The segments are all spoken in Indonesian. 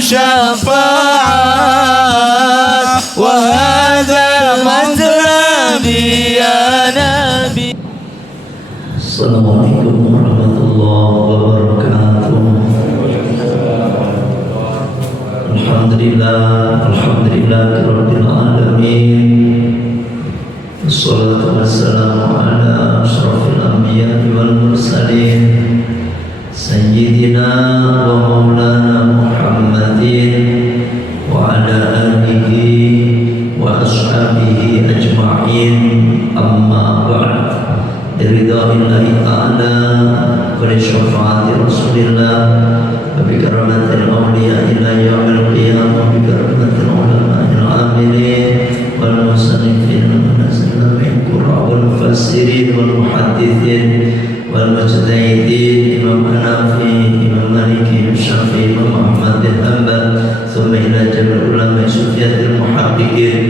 شفاعات وهذا مطلبي يا نبي. Assalamualaikum warahmatullahi wabarakatuh. Alhamdulillahirabbil alamin. Wassalatu wassalamu ala asyrafil anbiya'i wal mursalin sayyidina wa maulana Muhammadin wa ala alihi wa ashabihi ajma'in. Amma ba'd. Biridha'illahi ta'ala wa li syafa'ati Rasulillah wa bi karamatil awliya ila yaumil qiyamah bi karamatil ulama'il amilin wal musannifin wal munazzilin wal mufassirin wal muhaddithin wal mujtahidin Imam Hanafi, Imam Maliki, Syafi'i, Imam Ahmad bin Hanbal, thumma ila jami'il ulama sufiyatil muhaqqiqin,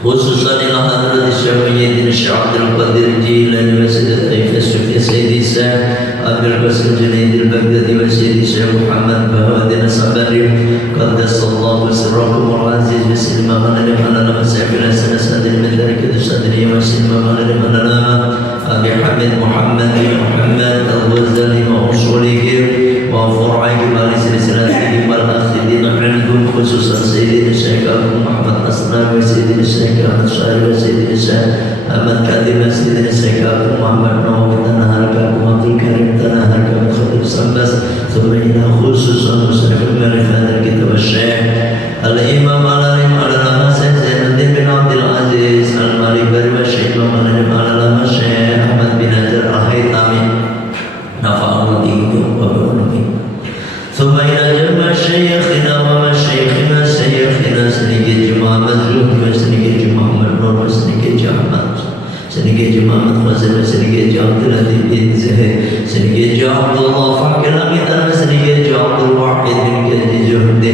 khususan ila hadrat Syekh Abdul Qadir Jilani wa Sayyid Taifah Sufi Sayyidi Syekh Abdul Qasim Junaid al-Baghdadi wa Sayyidi Syekh Muhammad Bahawaddin As-Sabari qaddasallahu sirrakum al-aziz wa sallama ala nabiyyina Sayyidina Sadin min dariqati sadri wa sallama ala nabiyyina Abi Hamid Muhammad bin Muhammad al-Ghazali wa usulihi wa furu'ihi wa silsilatihi wal akhidin anhum khususan Sayyidina Syekh Abu Muhammad Aslam wa Sayyidina Syekh Ahmad Syarif wa Sayyidina Syekh Ahmad Kadir wa Sayyidina Syekh Abu Muhammad Nawawi Tanahar Abu Abdul Karim Tanahar Abu Khatib Sambas thumma ila khususan musnifun marifat kitab Syekh Al-Imam Al-Alim Al-Alama Syekh Zainuddin bin Abdul Aziz Al-Malibari wa Syekh Imam Al-Alim Al-Alama Syekh Ahmad bin Hajar Al-Haytami nafa'allahu bihi wa bi'ulumihi. ثم إلى جمع شيخنا ومشايخنا سيدنا سنيجي محمد روح وسنيجي محمد نور وسنيجي أحمد سنيجي محمد فضل وسنيجي عبد اللطيف بن زهير سنيجي عبد الله فاكر أمين وسنيجي عبد الواحد بن كدي جهد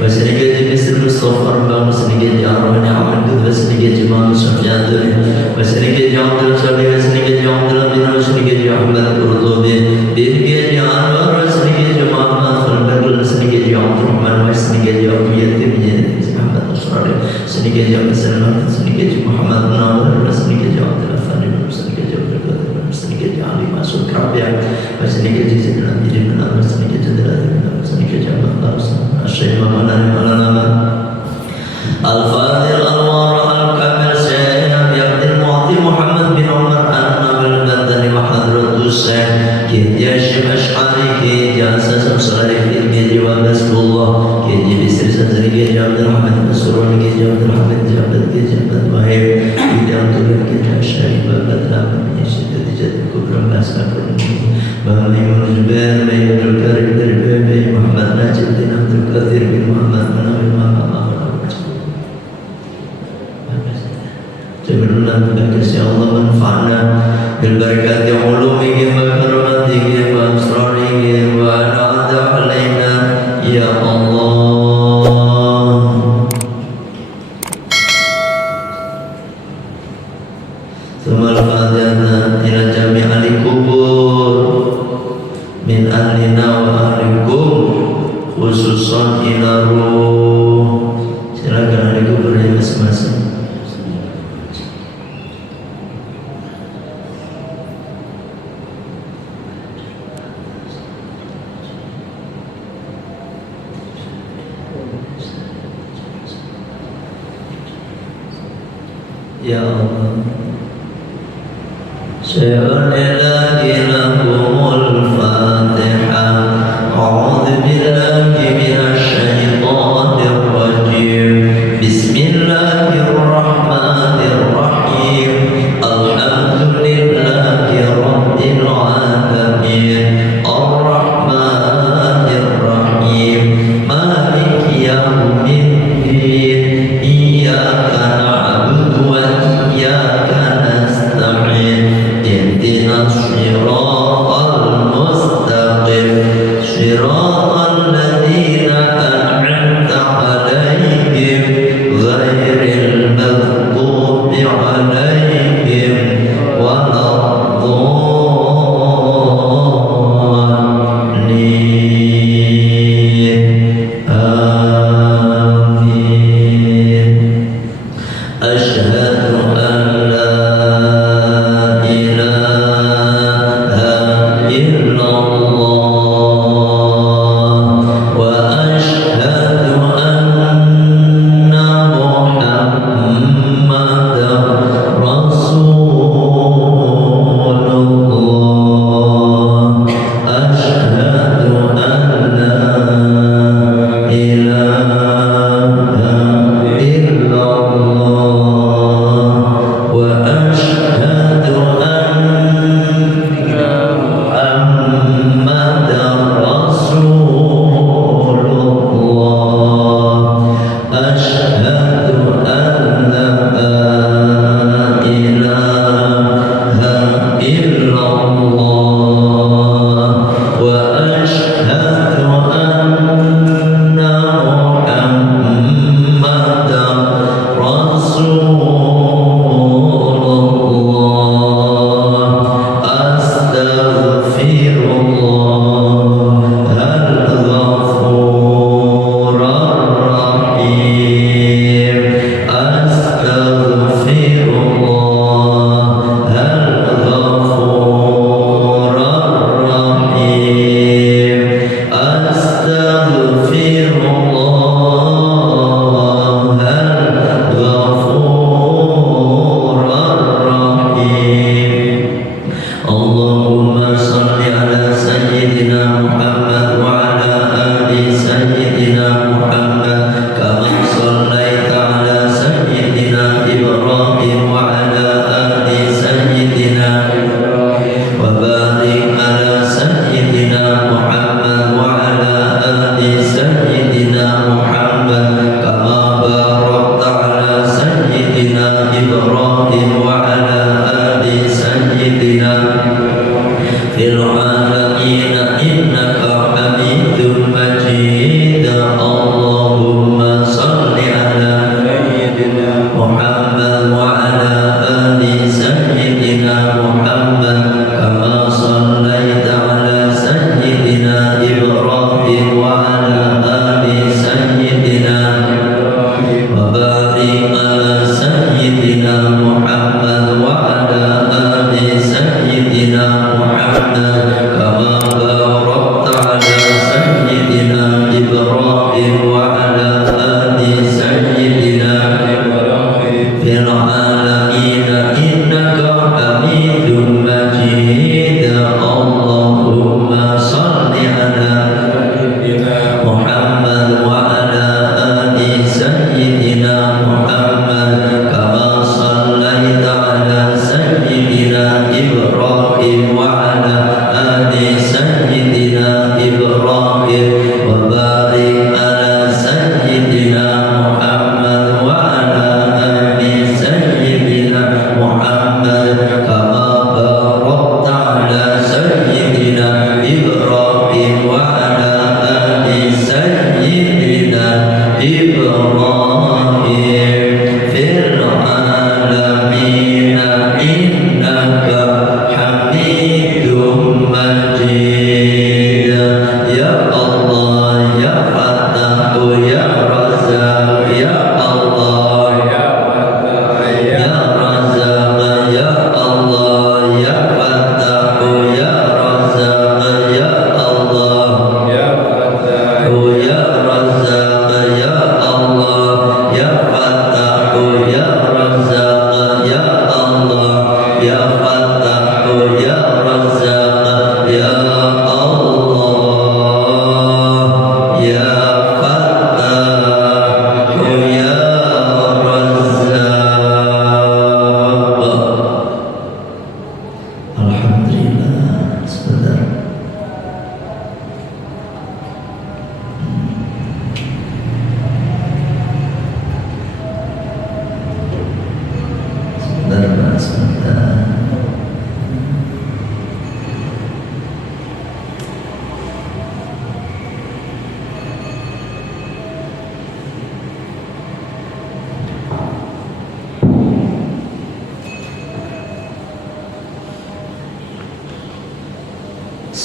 وسنيجي مصر مصطفى ربا وسنيجي أروان عمل وسنيجي محمد سفيان وسنيجي عبد الصالح وسنيجي عبد الأمين وسنيجي أحمد القرطبي بنيجي أنور وسنيجي محمد sedikit jauh Rahman wa sedikit jauh Yatim Ahmad Asrari sedikit jauh Salman sedikit jauh Muhammad Nawar sedikit jauh Al-Fadil sedikit jauh Al-Qadir sedikit jauh Ali Masud Rabi'ah sedikit jauh Zainal Abidin sedikit jauh Al-Adil sedikit jauh Al-Qasim Al-Syaikh Al-Alim Al-Alama Al-Fadil Al-Wara Al-Kamil Syekh Abdul Mu'ti Muhammad bin Umar An-Nabil Badani wa Hadratus Syekh Kiai Syekh Asy'ari Kiai Asasam Salih Kiai Rasulullah Kiai Bisri Sadri Kiai Abdul Hamid Surani Kiai Abdul Hamid Jabal Kiai Abdul Wahid Kiai Abdul Kiai Syekh Babat Rahman Syekh Dijat Kubra Mas'al Bang Imam Zubair Bang Abdul Karim Bang Muhammad Najib bin Abdul Qadir bin Muhammad bin Muhammad Jami'ullah Kasih Allah manfa'na bil barakati ulumihi wa karamatihi wa asrarihi wa na'adha alaina ya Allah. Thumma al-fatihah ila jami'al kubur min ahlina wa ahlikum khususan ila ruh. Silakan ahli kuburnya masing-masing. Ya Allah Syai'unillahi lahumul fatihah A'udhu billahi minasyaitanir rajim Bismillahirrahmanirrahim Alhamdulillahi rabbil alamin Ar-Rahmanirrahim Maliki yaumiddin Iyyaka na'budu wa iyyaka nasta'in Ihdinas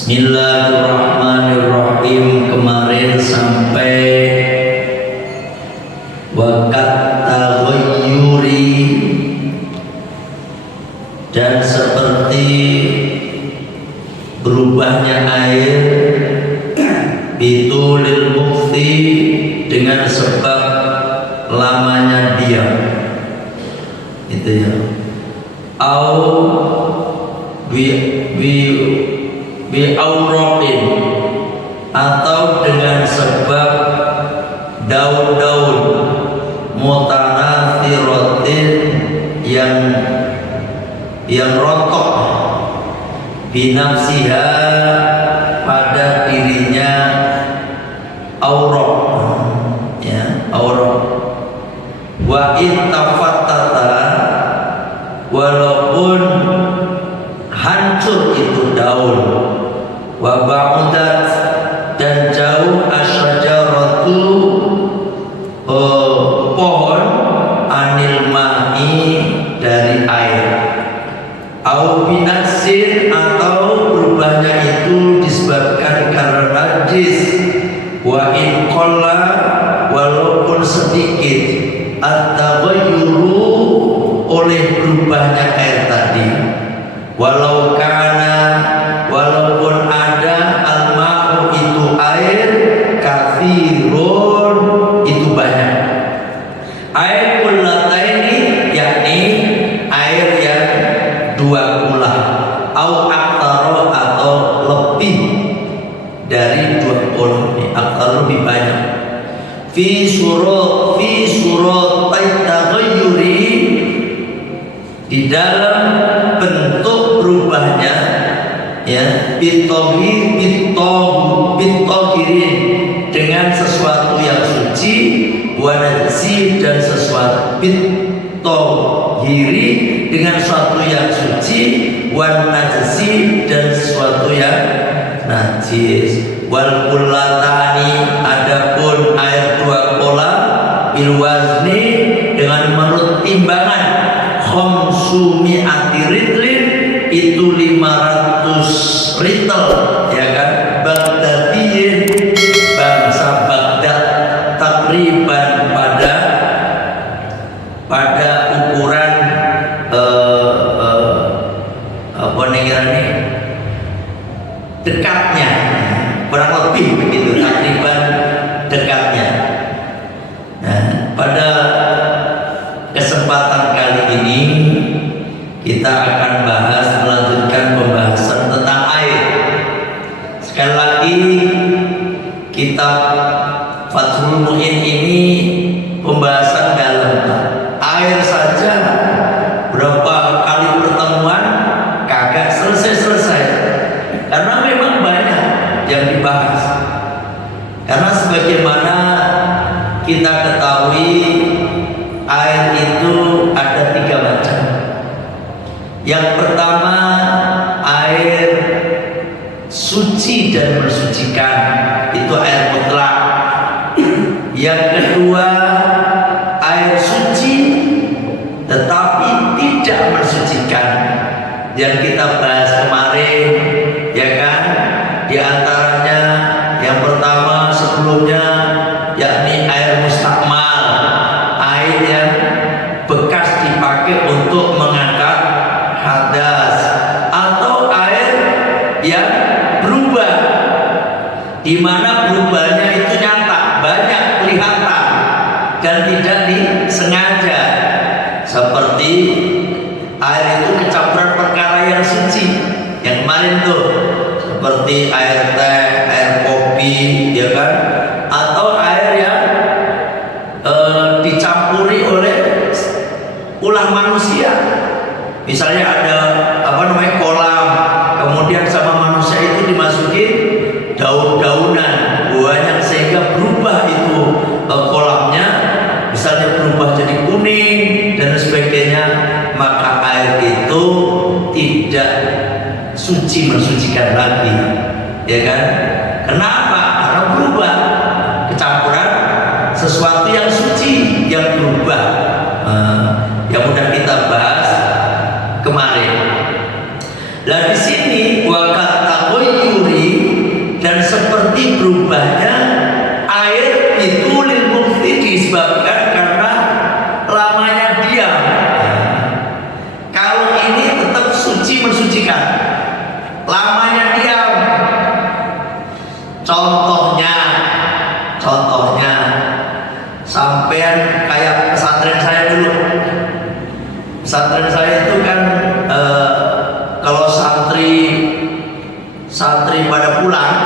Bismillahirrahmanirrahim. Kemarin sampai wakat taghayyuri dan seperti berubahnya air bitulil mukti dengan sebab lamanya diam, itu ya. Au bi auraqin, atau dengan sebab daun-daun mutanathiratin yang rontok binafsiha pada dirinya auraq, ya, auraq. Wa intafattata, walaupun hancur itu daun. Wa ba'udat, dan jauh asyajaratu pohon anil ma'i dari air. Au binasir, atau berubahnya itu disebabkan karena najis. Wa in qalla, walaupun sedikit, at-taghayyuru, oleh berubahnya air tadi. Walau kana, walaupun ada, al-ma'u itu air, kathirun, itu banyak. Air kullataini, yakni air yang dua kulah, au aktaro, atau lebih dari dua kulah. Aktaro lebih banyak. Fi surat taghayyuri, di dalam bentuk berubahnya, ya, bitogirin, dengan sesuatu yang suci, wanajisi, dan sesuatu bitohiri, dengan sesuatu yang suci, wanajisi, dan sesuatu yang najis. Wal kullatani, adapun air dua kola, bil wazni, dengan menurut timbangan khomsumi'ati ritlin, itu 500 ritel, ya kan, Baghdadiyin, bangsa Baghdad, takriban pada ukuran apa nih, dekatnya, kurang lebih begitu, takriban dekatnya. Nah, pada kesempatan kali ini kita akan melanjutkan pembahasan tentang air. Sekali lagi, kitab Fathul Mu'in ini pembahasan dalam air saja berapa kali pertemuan kagak selesai, karena memang banyak yang dibahas. Karena sebagaimana kita ketahui, air itu ada 3 macam. Yang pertama, air suci dan mensucikan, itu air mutlak. Yang kedua, air suci tetapi tidak mensucikan, yang kita bahas kemarin, ya kan? Di antaranya yang pertama sebelumnya, yakni air mustakmal, air yang bekas dipakai untuk mengangkat hadas, atau air yang berubah, di mana berubahnya itu nyata, banyak kelihatan dan tidak disengaja. Seperti air itu kecampuran perkara yang suci, yang kemarin tuh, seperti air teh, air kopi, ya kan, atau air yang dicampuri oleh ulah manusia. Misalnya ada kolam, kemudian sama manusia itu dimasukin daun-daunan buahnya, sehingga berubah itu kolamnya, misalnya berubah jadi kuning dan sebagainya, maka air itu tidak suci mensucikan lagi, ya kan? Kenapa? Karena berubah, kecampuran sesuatu yang suci yang berubah. Yang udah kita bahas kemarin. Nah, di sini wakat takoyuri, dan seperti berubahnya air itu lilmukti, disebabkan karena lamanya diam. Kalau ini tetap pesantren saya itu kan kalau santri pada pulang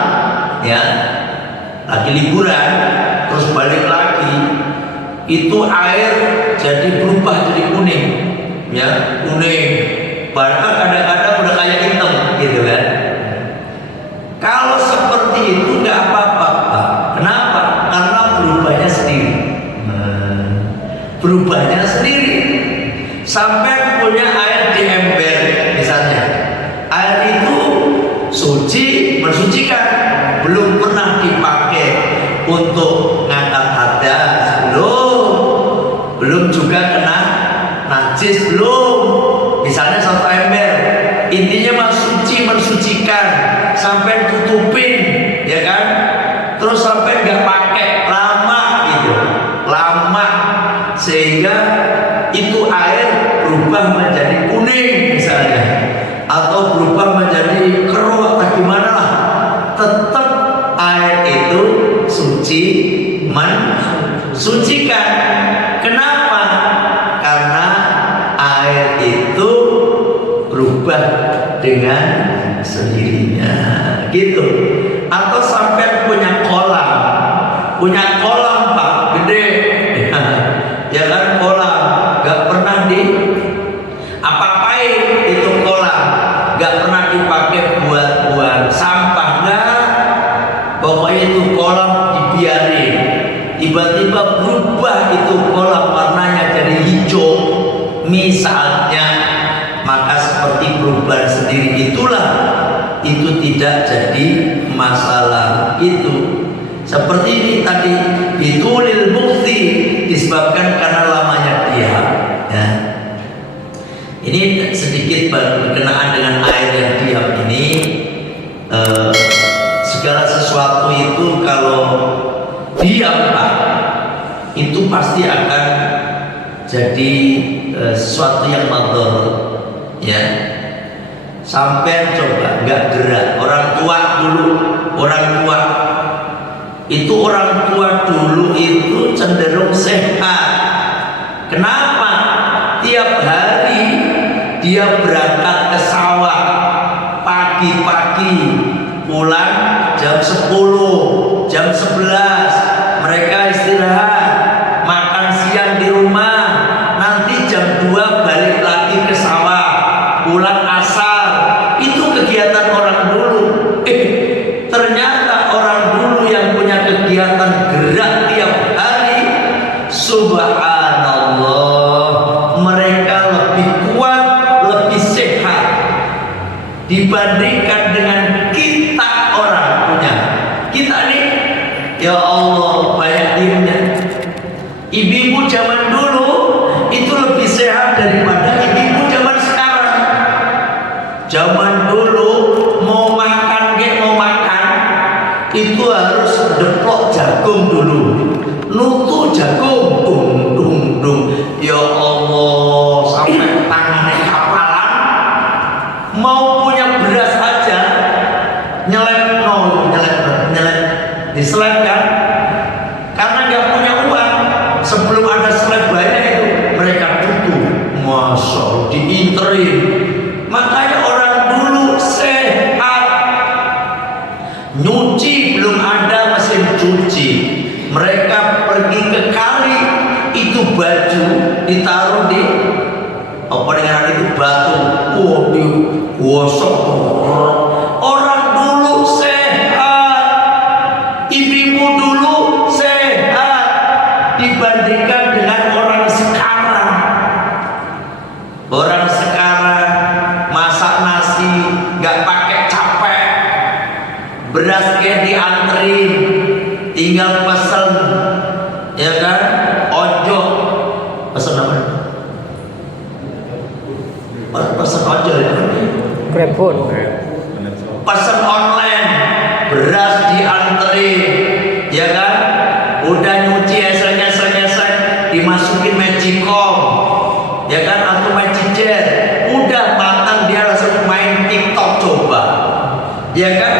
ya, lagi liburan terus balik lagi, itu air jadi berubah jadi kuning ya, kuning, bahkan kadang-kadang udah kayak hitam gitu kan. Kalau seperti itu nggak apa-apa, Pak. Kenapa? Karena berubahnya sendiri. Berubahnya sendiri. Sampai punya air di ember misalnya, air itu suci, mensucikan, belum pernah dipakai untuk ngangkat hadas, belum juga kena najis, belum. Misalnya satu ember, intinya mah suci, mensucikan, sampai tutupin, ya kan? Terus sampai nggak pakai lama gitu, lama, sehingga itu air berubah menjadi kuning misalnya, atau berubah menjadi keruh atau gimana lah, tetap air itu suci, mensucikan. Kenapa? Karena air itu berubah dengan sendirinya gitu. Atau sampai punya kolam Pak, gede ya kan, kolam gak pernah di apa-apain, itu kolam gak pernah dipakai buat buang sampah, enggak, pokoknya itu kolam dibiarin, tiba-tiba berubah itu kolam warnanya jadi hijau misalnya, maka seperti perubahan sendiri itulah, itu tidak jadi masalah. Itu seperti ini tadi, bitulil bukti, disebabkan karena lamanya diam ya. Ini sedikit berkenaan dengan air yang diam ini. Segala sesuatu itu kalau diam Pak, itu pasti akan jadi sesuatu yang madhor ya. Sampai coba nggak gerak, orang tua dulu itu cenderung sehat. Kenapa? Tiap hari dia berangkat ke sawah pagi-pagi, pulang jam 10, jam 11, mereka istirahat, makan siang di rumah, nanti jam 2 balik lagi ke sawah, pulang asar. Itu kegiatan orang dulu. Ternyata orang dulu yang punya kegiatan gerak tiap hari, subhanallah, mereka lebih kuat, lebih sehat dibandingkan dengan kita orang punya. Kita nih, ya Allah, banyak diemnya. Ibu-ibu zaman dulu itu lebih sehat daripada ibu-ibu zaman sekarang. Zaman dulu mau makan itu harus deplok jagung dulu, nutu jagung, dung. Ya Allah, sampai tangannya kapalan. Mau punya beras aja nyelet diseletkan, karena nggak punya uang. Sebelum ada selet banyak itu mereka tutup, masya Allah, diinterin. Makanya orang dulu sehat. Nyuci belum ada mesin cuci, mereka pergi ke kali, itu baju ditaruh di apa dengan itu batu, digosok. Orang dulu sehat, ibu-ibu dulu sehat dibandingkan dengan orang sekarang. Orang sekarang masak nasi nggak pakai capek, berasnya dianterin, tinggal pesen, ya kan? Ojol, pesen apa? Pesen ojol ya kan? GrabFood. Pesen online, beras dianterin, ya kan? Udah nyuci nyesel, dimasukin magicom, ya kan? Atau magijet, udah matang, dia langsung main TikTok coba, ya kan?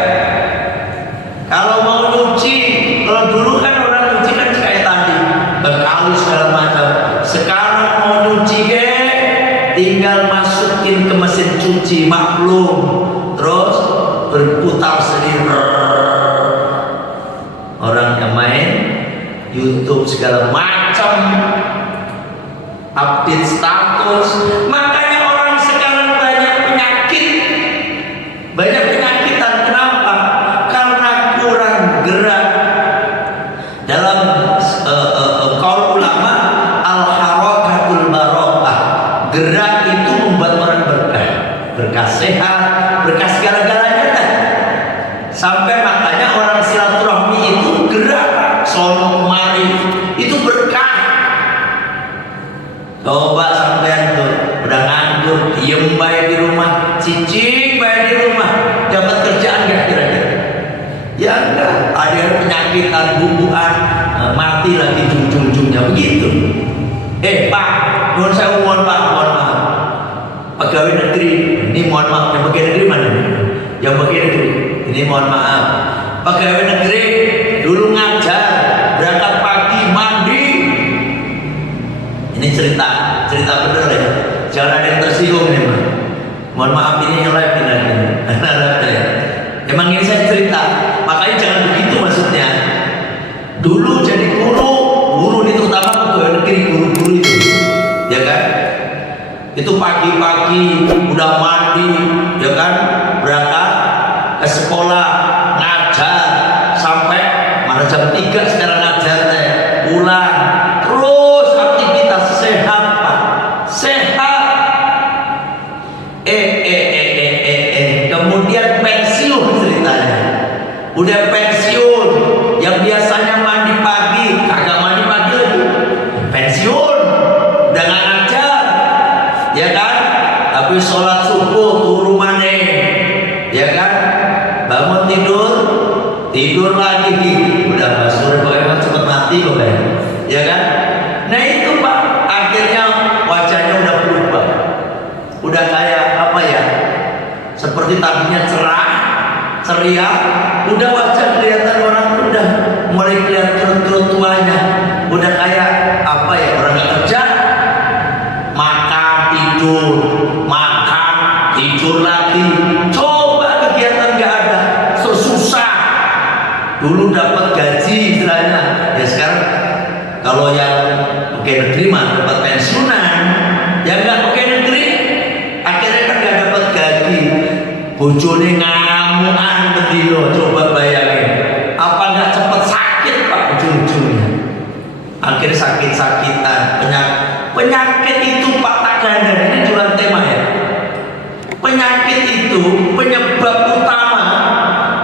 Kalau mau nyuci, kalau dulu kan orang nyuci kan kayak tadi, berkali segala macam. Sekarang mau nyuci tinggal masukin ke mesin cuci maklum, terus berputar sendiri. Orang yang main YouTube segala macam, update status. Makanya orang sekarang banyak penyakit, banyak penyakitan. Kenapa? Karena kurang gerak. Dalam kaul ulama, al-harakatul barokah, gerak itu membuat orang berkah, berkah sehat, berkah segala-galanya kan. Sampai makanya orang silaturahmi itu gerak sono kemari, itu berkah. Coba sampean tuh udah nganggur, diem bae di rumah, cicing bae di rumah, dapat kerjaan gak kira-kira? Ya enggak, ada yang penyakitan, bubuan, mati lagi ujung-ujungnya begitu. Pak, mohon saya mohon maaf, pegawai negeri, ini mohon maaf, yang pegawai negeri mana nih? Yang pegawai negeri, ini mohon maaf, pegawai negeri dulu ngajar, berangkat pagi, mandi. Ini cerita bener ya, jangan ada yang tersinggung nih mah. Mohon maaf, ini yang live ini. Emang ini saya cerita, makanya jangan begitu maksudnya. Dulu jadi guru itu terutama pegawai negeri, guru-guru itu, ya kan? Itu pagi-pagi udah mandi, ya kan? Berangkat ke sekolah, ngajar sampai mana jam 3 sekarang ngajar teh, pulang terus aktivitas sehat Pak, sehat. Kemudian pensiun ceritanya, udah pensiun, yang biasanya mandi pagi kagak mandi pagi lagi, pensiun, udah nggak ngajar, ya kan? Tapi sholat subuh turu maneh, ya kan? Bangun tidur lagi, udah masuk pokoknya cepet mati pokoknya, ya kan? Nah itu Pak, akhirnya wajahnya udah berubah, udah kayak apa ya? Seperti tadinya cerah, ceria, udah wajah kelihatan orang udah mulai kelihatan kerut tuanya, udah kayak apa ya, orang nggak kerja, makan tidur lagi, coba kegiatan nggak ada, susah. Dulu dapat gaji istilahnya, ya sekarang kalau yang pegawai negeri mah dapat pensiunan, yang nggak pegawai negeri akhirnya kan nggak dapat gaji, bojone ngamuan bedilo, coba bayangin, apa nggak cepet sakit Pak ujung-ujungnya, akhirnya sakit-sakitan, penyakit itu Pak Tagana, ini jualan tema ya. Penyakit itu penyebab utama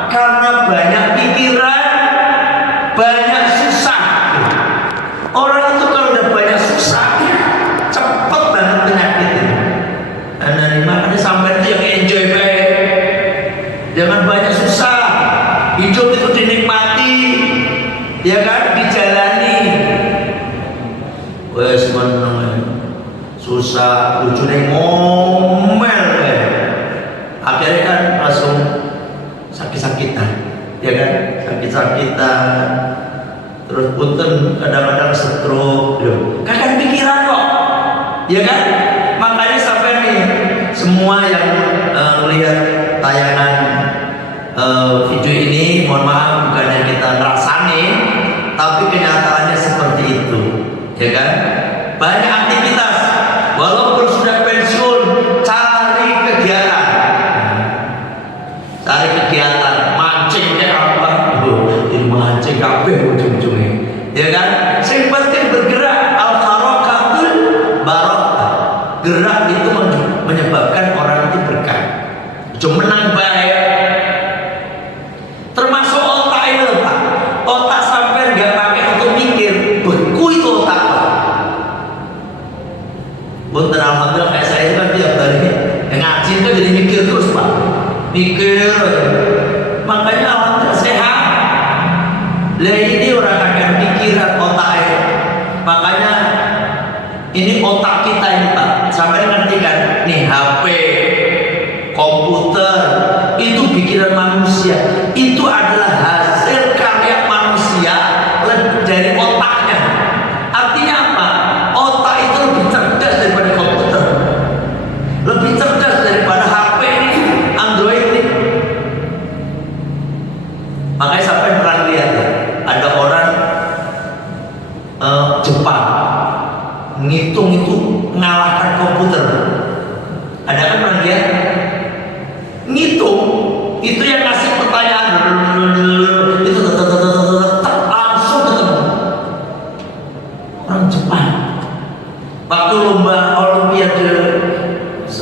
karena banyak pikiran, banyak susah. Orang itu kalau udah banyak susah, cepet banget penyakit itu. Nah, makanya sampai itu yang enjoy baik, jangan banyak susah. Hidup itu dinikmati, ya kan, dijalani. Wes meneng susah, ujungnya ngomel akhirnya kan langsung sakit-sakitan, ya kan, sakit-sakitan, terus punten kadang-kadang stroke, kadang pikiran kok, ya kan. Makanya sampai nih semua yang melihat tayangan video ini, mohon maaf bukan yang kita rasani, tapi kenyataannya seperti itu, ya kan. Banyak aktivitas, walaupun sudah pensiun, cari kegiatan, mancing kayak apa, mancing kabeh ujung-ujungnya, ya kan. Yang penting bergerak, al-harakatul barokah, gerak itu menyebabkan orang itu berkah, cuma menang baik. Termasuk otak itu Pak, otak sampai nggak pakai untuk mikir, beku itu otak Pak. Bunten alhamdulillah kayak saya itu kan tiap hari ngaji itu jadi mikir terus Pak, mikir, makanya alhamdulillah sehat. Lah ini orang akan pikiran otaknya, makanya ini otak kita ini Pak, sampai ngerti kan, nih HP, komputer, itu pikiran manusia, itu adalah hasil karya manusia dari otaknya. Artinya apa? Otak itu lebih cerdas daripada komputer.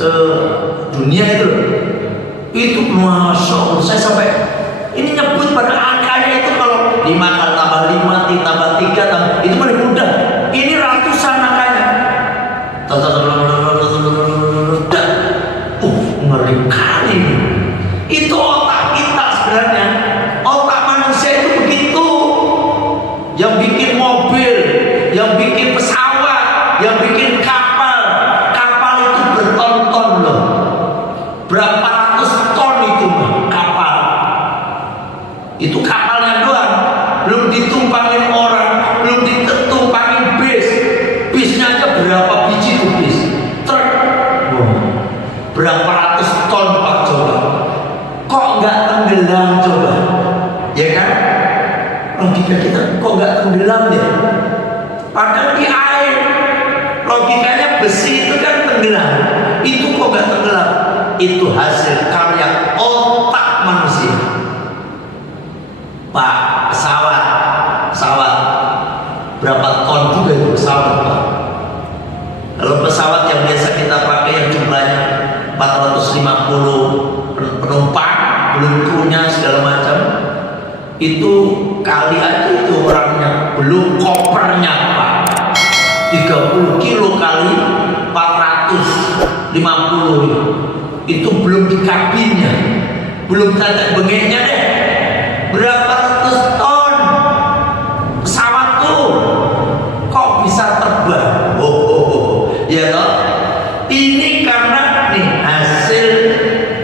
sedunia itu masya Allah, saya sampai ini nyebut pada angkanya itu kalau 5 tambah 5 tambah 3 itu paling mudah, ini ratusan angkanya. Ngeri kali. Itu otak kita sebenarnya, otak manusia itu begitu. Yang bikin mobil, yang bikin pesawat, yang bikin kapal itu berton-ton loh. Berapa ratus ton itu kapal. Itu kapalnya doang, belum ditumpangin orang, belum ditumpangin bis. Bisnya aja berapa biji tuh bis. Truk. Berapa ratus ton Pak, coba. Kok nggak tenggelam coba? Ya kan? Logika kita kok nggak tenggelam ya? Padahal di air, logikanya besi itu kan tenggelam. Itu kok nggak tenggelam? Itu hasil karya otak manusia. Pak, pesawat berapa ton juga itu pesawat, Pak? Kalau pesawat yang biasa kita pakai yang jumlahnya 450 penumpang, belum krunya segala macam, itu kali aja itu orangnya, belum kopernya Pak, 30 kilo kali 450, itu belum di kabinnya, belum tanda bengeknya deh. Berapa ratus ton pesawat tuh kok bisa terbang? Ya toh, ini karena nih hasil,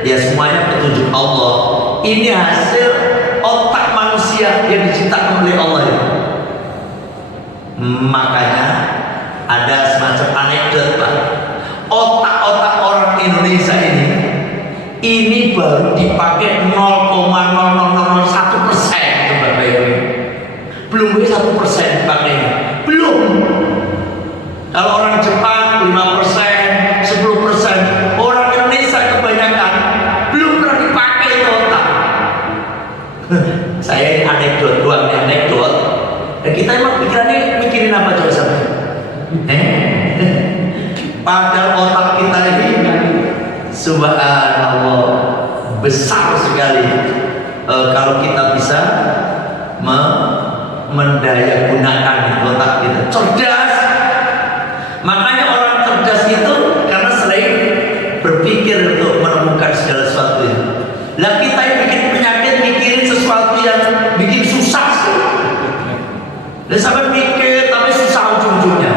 ya semuanya petunjuk Allah. Ini hasil otak manusia yang diciptakan oleh Allah ya. Makanya ada semacam anekdot Pak, otak-otak orang Indonesia ini baru dipakai 0,0001%, coba bayangin. Belum 1% dipakai, belum. Kalau orang Jepang 5%, 10%, orang Indonesia kebanyakan belum pernah dipakai itu otak. Saya ini anekdot doang, anekdot. Dan kita emang pikirannya mikirin apa coba sampai? Padahal otak kita ini subhanallah besar sekali. Kalau kita bisa mendayagunakan otak kita, cerdas. Makanya orang cerdas itu karena sering berpikir untuk menemukan segala sesuatu. Lah kita yang bikin penyakit mikirin sesuatu yang bikin susah sih. Dan sampai mikir tapi susah ujung-ujungnya.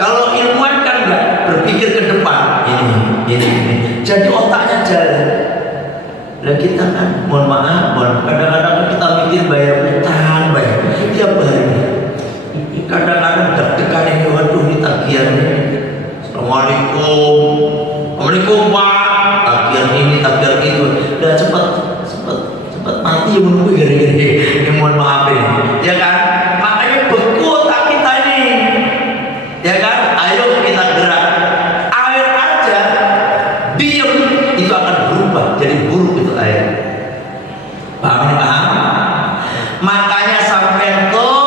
Kalau ilmuwan kan enggak berpikir ke depan, ini. Jadi otaknya jalan. Dan kita kan, mohon maaf, kadang-kadang kita mikir bayar utang, tiap hari. Kadang-kadang deg-degan ini, waduh ini tagihan ini. Assalamualaikum Pak, tagihan ini, tagihan itu. Udah cepat mati menunggu gini. Ini mohon maaf ini, ya kan? Makanya beku otak kita ini, ya kan? Ayo kita gerak. Air aja diem itu akan berubah jadi buruk itu air. Paham? Makanya sampai tuh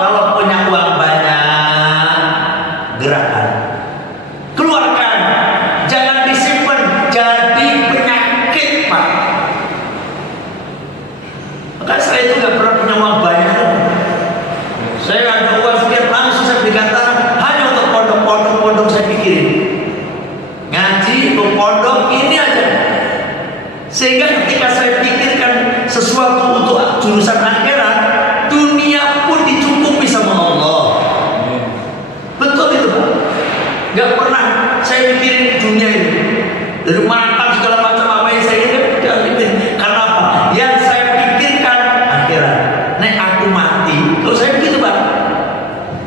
kalau punya uang banyak, gerakan, keluarkan, jangan disimpan jadi penyakit Pak. Maka saya itu nggak pernah punya uang banyak. Saya ada uang sekian langsung saya dikatakan hanya untuk pondok saya pikirin. Ngaji untuk pondok ini aja. Sehingga ketika saya pikirkan sesuatu untuk jurusan akhirat, dunia pun dicukupi sama Allah. Betul itu Pak. Gak pernah saya mikirin dunia ini. Dari makan segala macam apa yang saya ingat, gak mikirin. Karena apa? Yang saya pikirkan akhirat. Nek aku mati, kalau saya begitu Pak.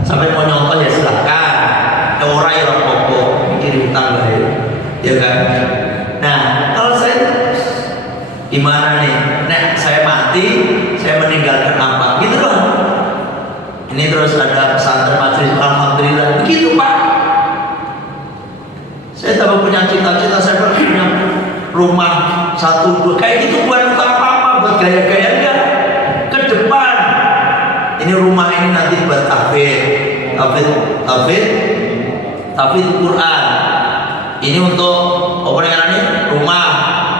Sampai mau nyontoh ya silahkan. Orang yang pokok mikirin utang lah ya kan. Nah kalau saya gimana nih? Nek saya mati, saya meninggalkan apa? Gitu Pak. Ini terus ada pesantren majelis, alhamdulillah. Begitu Pak. Saya tambah punya cita-cita, saya punya rumah 1, 2 kayak gitu, bukan untuk apa-apa, buat gaya-gaya enggak. Ke depan. Ini rumah ini nanti buat tahfidz Quran. ini untuk apa namanya rumah.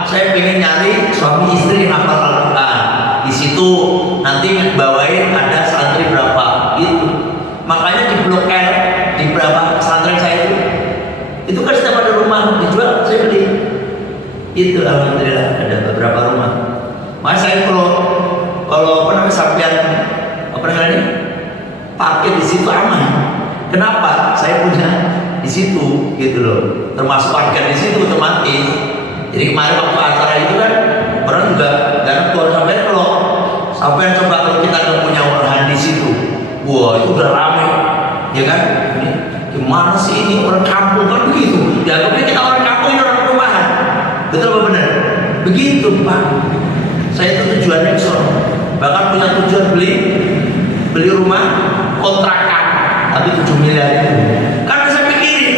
Saya pengen nyari suami istri yang hafal Al-Quran. Di situ nanti bawain ada santri berapa gitu. Makanya di Blok L di berapa pesantren saya itu kan setiap ada rumah dijual saya beli. Itu alhamdulillah ada beberapa rumah. Mas saya kalau apa namanya sampean apa namanya parkir di situ aman. Kenapa? Saya punya di situ gitu loh. Termasuk parkir di situ otomatis. Jadi kemarin waktu acara itu kan orang juga dan kalau sampai coba kalau kita nggak punya lahan di situ, wah itu udah ramai, ya kan? Ini gimana sih ini orang kampung kan begitu? Ya tapi kita orang kampung ini orang rumahan, betul apa benar? Begitu Pak. Saya itu tujuannya ke sono. Bahkan punya tujuan beli rumah kontrakan, tapi 7 miliar itu. Karena saya pikirin,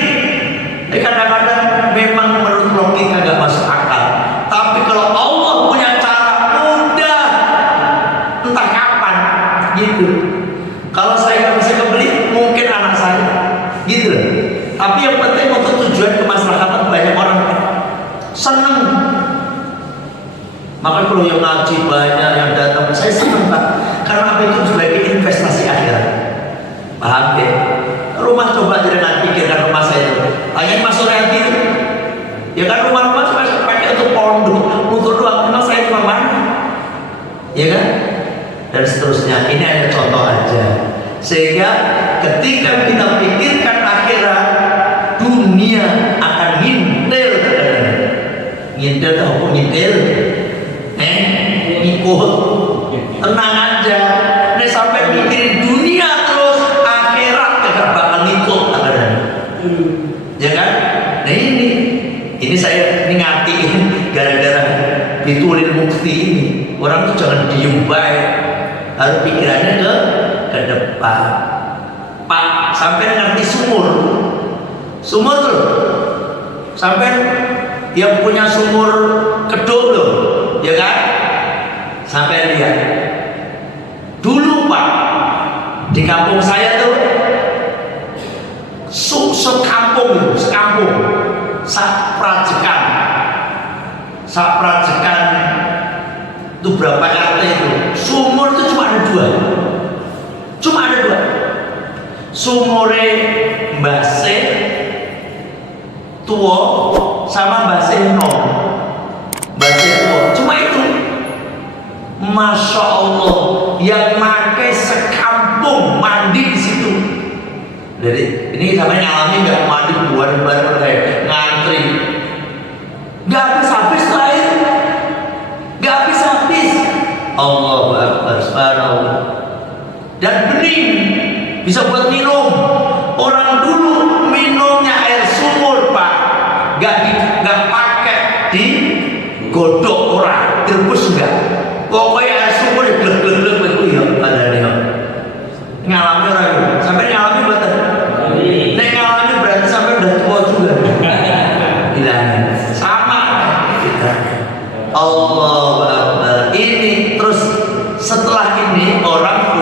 kadang-kadang memang menurut logika nggak masuk akal. Tapi kalau Allah punya cara mudah, entah kapan, gitu. Kalau saya nggak bisa kebeli, mungkin anak saya, gitu. Tapi yang penting untuk tujuan kemaslahatan banyak orang seneng. Makanya kalau yang ngaji banyak yang datang, saya senang Pak. Karena apa itu sebagai investasi akhirat. Paham ya? Rumah coba jangan pikirkan rumah saya itu. Tanya Mas Suryanti itu. Ya kan rumah-rumah cuma pakai untuk pondok, untuk doang. Memang saya cuma mana? Ya kan? Dan seterusnya. Ini hanya contoh aja. Sehingga ketika kita pikirkan akhirat, dunia akan ngintil. Ngintil tahu ngintil? Ikut tenang aja. Nih sampai mikirin dunia terus akhirat gak bakal ngikut ya kan? Nah ini saya ngatiin gara-gara ditulis bukti ini. Orang tuh jangan diem baik, harus pikirannya ke depan. Pak sampai ngerti sumur tuh sampai yang punya sumur kedok loh, ya kan? Sampai lihat dulu Pak di kampung saya tuh sekampung sak prajekan itu berapa RT itu sumur itu cuma ada dua sumure Mbase tua sama Mbase nom Mbase tua cuma itu. Masya Allah yang pakai sekampung mandi di situ. Jadi ini sampai nyalami nggak mandi buat kayak ngantri, nggak habis air, nggak habis. Allahu Akbar, subhanallah. Dan bening bisa buat minum. Orang dulu minumnya air sumur Pak, nggak pakai di godok orang, direbus enggak. Pokoknya air sumur glek-glek itu ya ada nih. Ngalami orang sampai ngalami betul. Nek ngalami berarti sampai udah tua juga. Bilangnya sama kita. Allahu Akbar. Ini terus setelah ini orang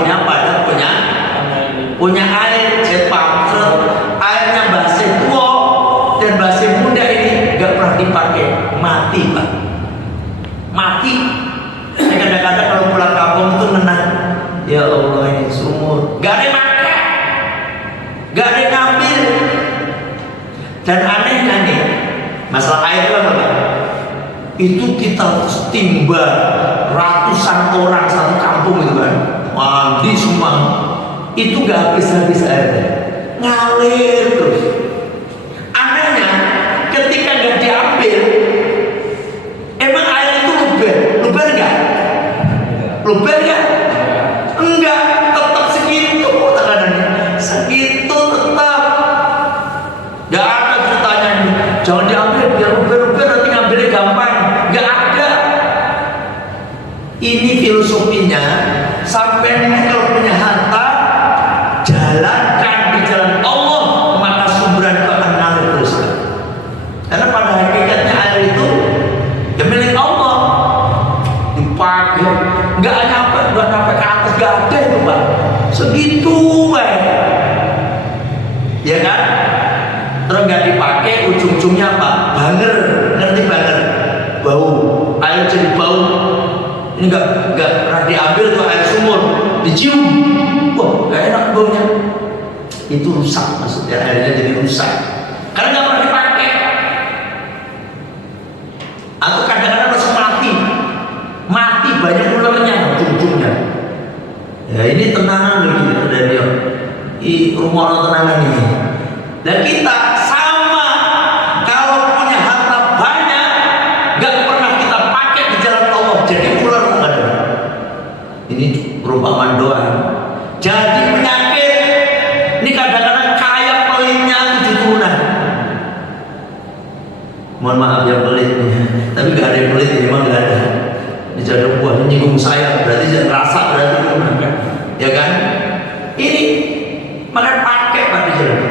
punya air Jepang, airnya basi tua dan basi muda ini nggak pernah dipakai, mati Pak, mati. Kadang-kadang kalau pulang kampung itu menang, ya Allah ini sumur, gak ada yang makan, gak ada yang ngambil. Dan anehnya nih, masalah air itu apa? Itu kita timba ratusan orang satu kampung itu kan, mandi semua, itu gak habis-habis airnya, ngalir terus. Anehnya, ketika gak diambil, emang air itu luber gak? Luber kan? Enggak, tetap segitu tekanannya. Segitu tetap. Gak ada ceritanya ini. Jangan diambil, biar luber nanti ngambilnya gampang. Gak ada. Ini filosofinya. Sampai kalau punya harta, jalankan di jalan Allah, maka sumberan itu akan ngalir terus. Karena pada hakikatnya air itu ya milik Allah. Dipakai. Gak nyampe ke atas, gak ada itu Pak, segitu ya kan, terus gak dipakai, ujung-ujungnya ujungnya apa? Banger, ngerti banger? Bau, air jadi bau. Ini enggak pernah diambil tuh air sumur, dicium, wah gak enak baunya. Itu rusak, maksudnya airnya jadi rusak karena nggak pernah dipakai. Atau kadang-kadang langsung mati banyak ularnya ujung-ujungnya. Ya ini tenangan begini dari rumah orang tenangan ini. Dan kita sama, kalau punya harta banyak nggak pernah kita pakai di jalan Allah, jadi ular nggak ada. Ini perumpamaan doang. Jadi penyakit ini kadang-kadang kaya pelitnya 7 turunan. Mohon maaf yang pelit, tapi gak ada yang pelit, memang gak ada. Ini jadi buah menyinggung saya, berarti saya rasa berarti kan, ya kan? Ini maka pakai jalan.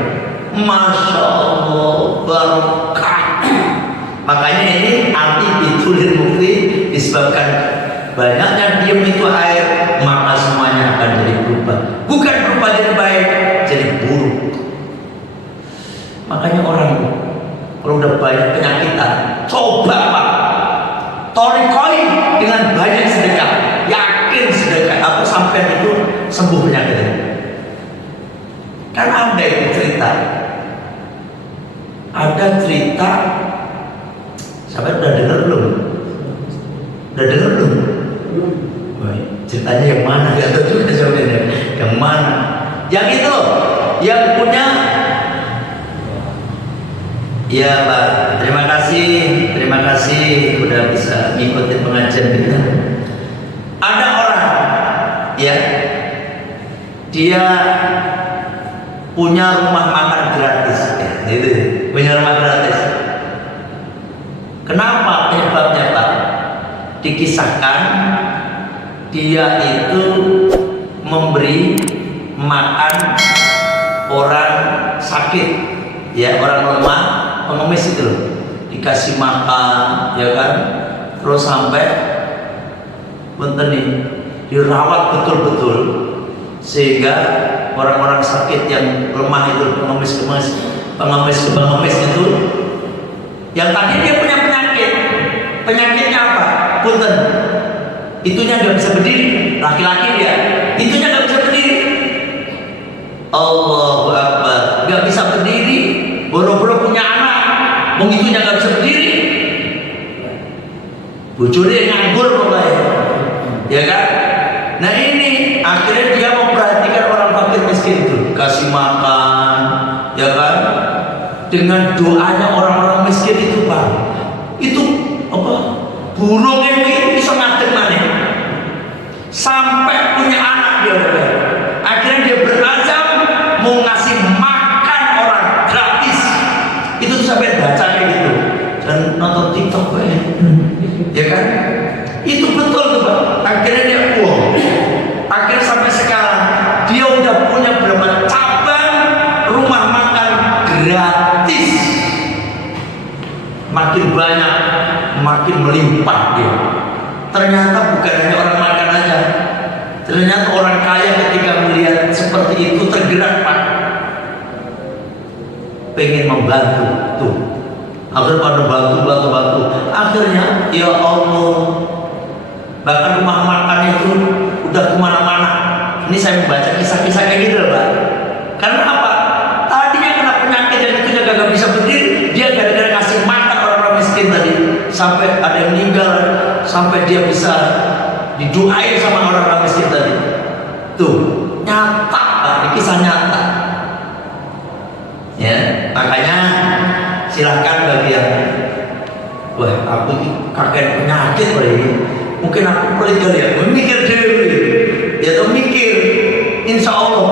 Masya Allah berkah. Makanya ini arti bitulil mukti disebabkan banyaknya diam itu air, maka semuanya akan jadi berubah. Bukan berubah jadi baik, jadi buruk. Makanya orang kalau udah banyak penyakitan, coba Pak, torikoi dengan banyak sedekah, yakin sedekah apa sampai itu sembuh penyakitnya. Kan ada itu cerita, sampai udah dengar belum? Udah dengar belum? Ceritanya yang mana? Gak tahu juga sebenarnya. Yang mana? Yang itu, yang punya. Ya Pak, terima kasih udah bisa mengikuti pengajian kita. Ada orang, ya, dia punya rumah makan gratis, gitu, punya rumah gratis. Kenapa penyebabnya Pak? Dikisahkan dia itu memberi makan orang sakit, ya, orang lemah, pengemis itu loh, dikasih makan, ya kan, terus sampai punten nih dirawat betul-betul sehingga orang-orang sakit yang lemah itu, pengemis itu, yang tadi dia punya penyakitnya apa? Punten, itunya nggak bisa berdiri, laki-laki dia, itunya nggak bisa berdiri. Allahu Akbar, nggak bisa berdiri, boro-boro punya anak, begitunya nggak bisa berdiri, bojone nganggur pokoknya, ya kan? Nah ini akhirnya dia memperhatikan orang fakir miskin itu, kasih makan, ya kan? Dengan doanya orang-orang miskin itu Pak, itu apa? Burung itu bisa ngadeg mana? Sampai punya anak dia, akhirnya dia berazam mau ngasih makan orang gratis. Itu sampai baca kayak gitu dan nonton TikTok ya kan? Itu betul tuh Pak. Akhirnya dia akhirnya sampai sekarang dia udah punya berapa cabang rumah makan gratis. Makin banyak, makin melimpah dia. Ternyata bukan hanya orang makan aja, ternyata orang kaya ketika melihat seperti itu tergerak Pak, pengen membantu tuh. Akhirnya pada bantu. Akhirnya ya Allah, bahkan rumah makan itu udah kemana-mana. Ini saya membaca kisah-kisah kayak gitu loh Pak. Karena apa? Tadinya kena penyakit dan itu gak bisa berdiri, dia gara-gara kasih makan orang-orang miskin tadi, sampai ada yang meninggal, sampai dia bisa didoain sama orang-orang miskin tadi. Tuh, nyata Pak, ini kisah nyata. Ya, makanya silahkan bagi yang wah aku kakek penyakit ini, mungkin aku pelit kali ya, memikir diri, ya tuh mikir, insya Allah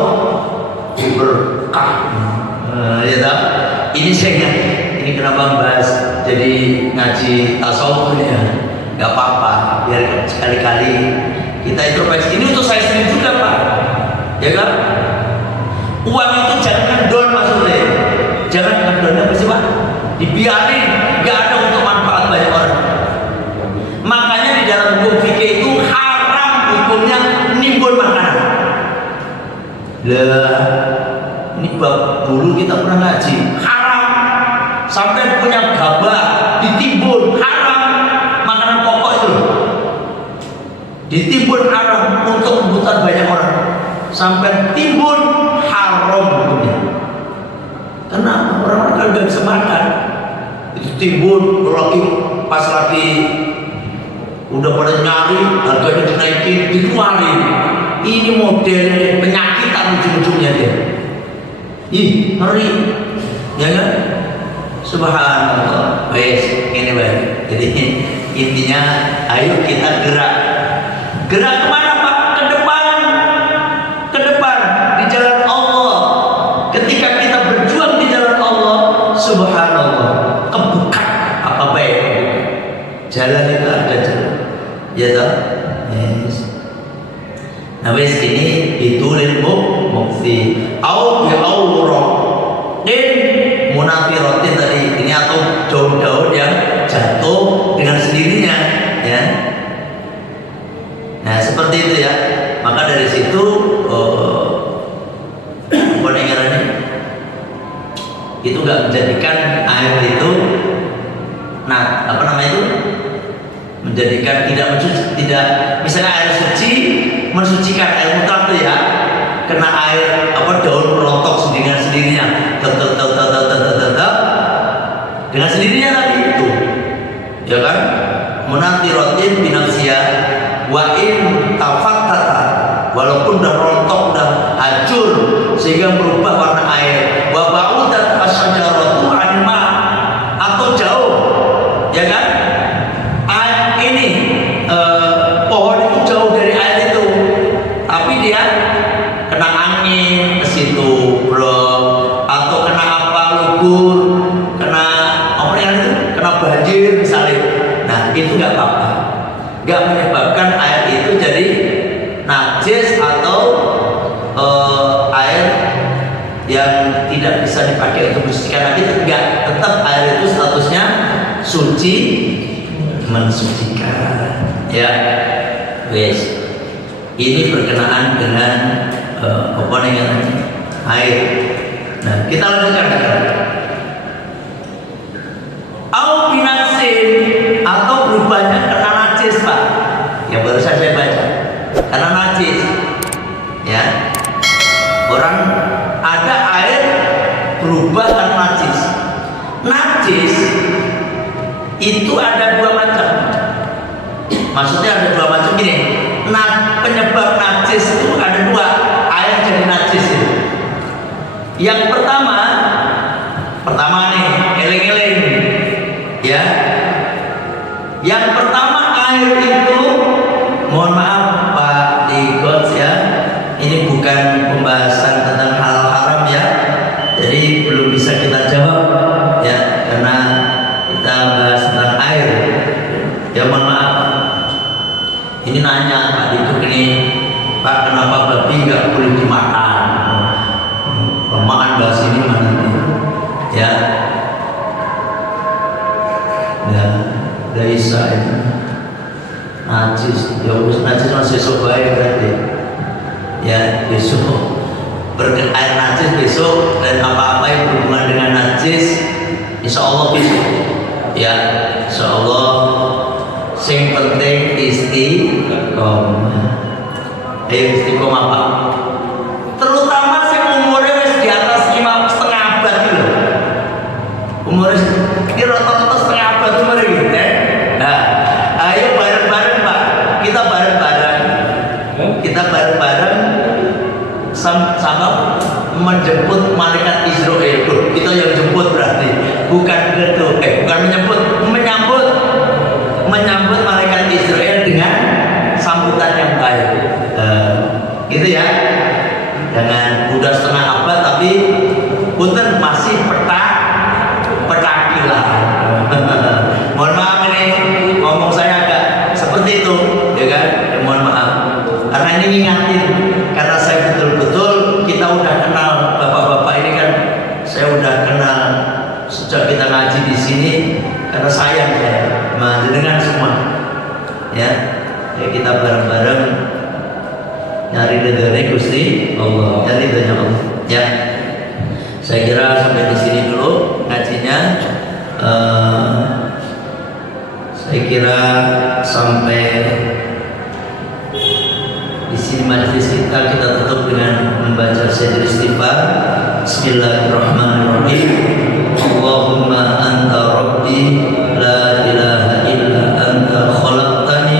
berkah. Ya tak? Ini saya ini kenapa bahas jadi ngaji tasawuf ini ya, nggak apa-apa, biar sekali-kali kita introspeksi. Ini untuk saya sendiri juga Pak, ya kan? Uang itu jangan ngendon maksudnya, jangan ngendon apa sih Pak? Dibiarin, nggak ada untuk manfaat banyak orang. Makanya di dalam hukum fikih itu haram hukumnya nimbun makanan. Lah, ini bab dulu kita pernah ngaji, haram sampai punya gabah ditimbun haram, makanan pokok itu ditimbun haram untuk kebutuhan banyak orang, sampai timbun haram hukumnya. Karena orang-orang kan gak bisa makan, itu timbun lagi pas lagi udah pada nyari, harganya dinaikin, dikeluarin. Ini modelnya penyakitan ujung-ujungnya dia. Ih, ngeri, ya kan? Subhanallah. Wes, ini baik. Jadi intinya, ayo kita gerak. Gerak kemana Pak? Ke depan di jalan Allah. Ketika kita berjuang di jalan Allah, subhanallah, kebuka apa baik. Jalan itu ada jalan, ya tak? Yes. Nah wes ini ditulil mukti. Au bi aurah. Munafiratin tadi ini atau daun-daun yang jatuh dengan sendirinya, ya. Nah seperti itu ya. Maka dari situ pendengarannya itu nggak menjadikan air itu, nah apa namanya itu, menjadikan tidak mensuci, tidak misalnya air suci mensucikan air mutlak itu ya, kena air apa daun rontok dengan sendirinya, dengan sendirinya tadi itu, ya kan? Munatiratin binafsiya wa in tafattata, walaupun udah rontok, udah hancur sehingga berubah warna air, wa ba'udat asyajaratu an ma, atau jauh, ya kan? Ini pohon itu jauh dari air itu, tapi dia kena angin ke situ, bro, atau kena apa lugur, kena apa yang itu, kena banjir misalnya. Nah itu nggak apa-apa, nggak menyebabkan air itu jadi najis atau air yang tidak bisa dipakai untuk mensucikan lagi. Enggak, tetap air itu statusnya suci, mensucikan, ya. Wes, ini berkenaan dengan apa namanya air. Nah kita lanjutkan sekarang. Au binatsin, atau berubahnya karena najis Pak, yang baru saja saya baca, karena najis, ya. Orang ada air berubah karena najis. Najis itu ada dua macam. Maksudnya ada dua macam gini. Nah, penyebab najis itu ada dua. Air jadi najis itu. Yang pertama nih, eling-eling, ya. Yang pertama air itu, mohon maaf Pak Digos ya, ini bukan pembahasan tentang hal haram ya, jadi belum bisa kita jawab ya, karena kita bahas tentang air. Ya mohon maaf Pak. Ini nanya Pak Digos ini, Pak kenapa babi nggak boleh dimakan? Makan bahas ini mana nanti? Ya. Ya, dari saya najis, ya urus najis masih sobai berarti. Ya besok air najis besok, dan apa-apa yang berhubungan dengan najis, insya Allah besok. Ya, insya Allah. Yang penting istiqomah. Ayo istiqomah Pak. Terutama yang umurnya wis di atas 5,5 abad gitu. Umurnya ini rata-rata setengah abad umur gitu ya. Nah, ayo bareng-bareng Pak. Kita bareng-bareng sama menjemput malaikat Israel. Kita yang jemput berarti, bukan itu. Bukan menyambut malaikat Israel dengan sambutan yang baik. Gitu ya. Jangan udah setengah abad tapi punten masih petakilan. Mohon maaf ini ngomong saya agak seperti itu, ya kan? Ya, mohon maaf. Karena ini ngingatin, karena saya betul-betul kita udah kenal bapak-bapak ini kan, saya udah kenal sejak kita ngaji di sini, karena sayang ya, dengan semua, ya kita bareng-bareng nyari ridhonya Gusti Allah, nyari ridhonya Allah. Ya, saya kira sampai di sini dulu ngajinya. Saya kira sampai di sini majelis kita tutup dengan membaca sayyidul istighfar. Bismillahirrahmanirrahim. Allahumma anta rabbi la ilaha illa anta khalaqtani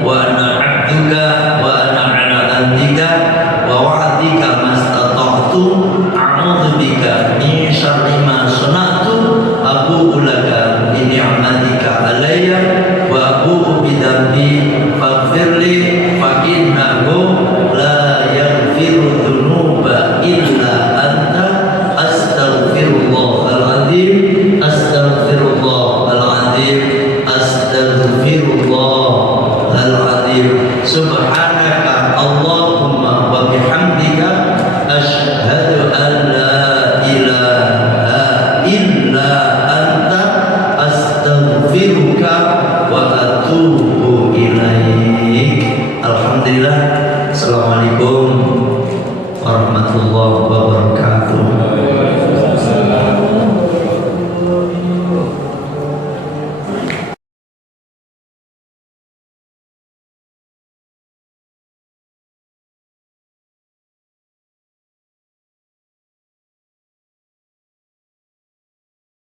wa ana 'abduka wa ana 'ala ahdika wa wa'dika mastata'tu a'udzu bika min syarri ma sana'tu abu'u laka bi ni'matika alayya wa abu'u bi dhanbi faghfirli fa innahu la yaghfiru dzunuba illa anta astaghfirullahal azim astaghfirullahal azim astaghfirullahal azim subhanaka allahumma wa bihamdika asyhadu an la ilaha illa anta astaghfiruka wa atubu ilaik. Alhamdulillah. Assalamualaikum warahmatullahi wabarakatuh.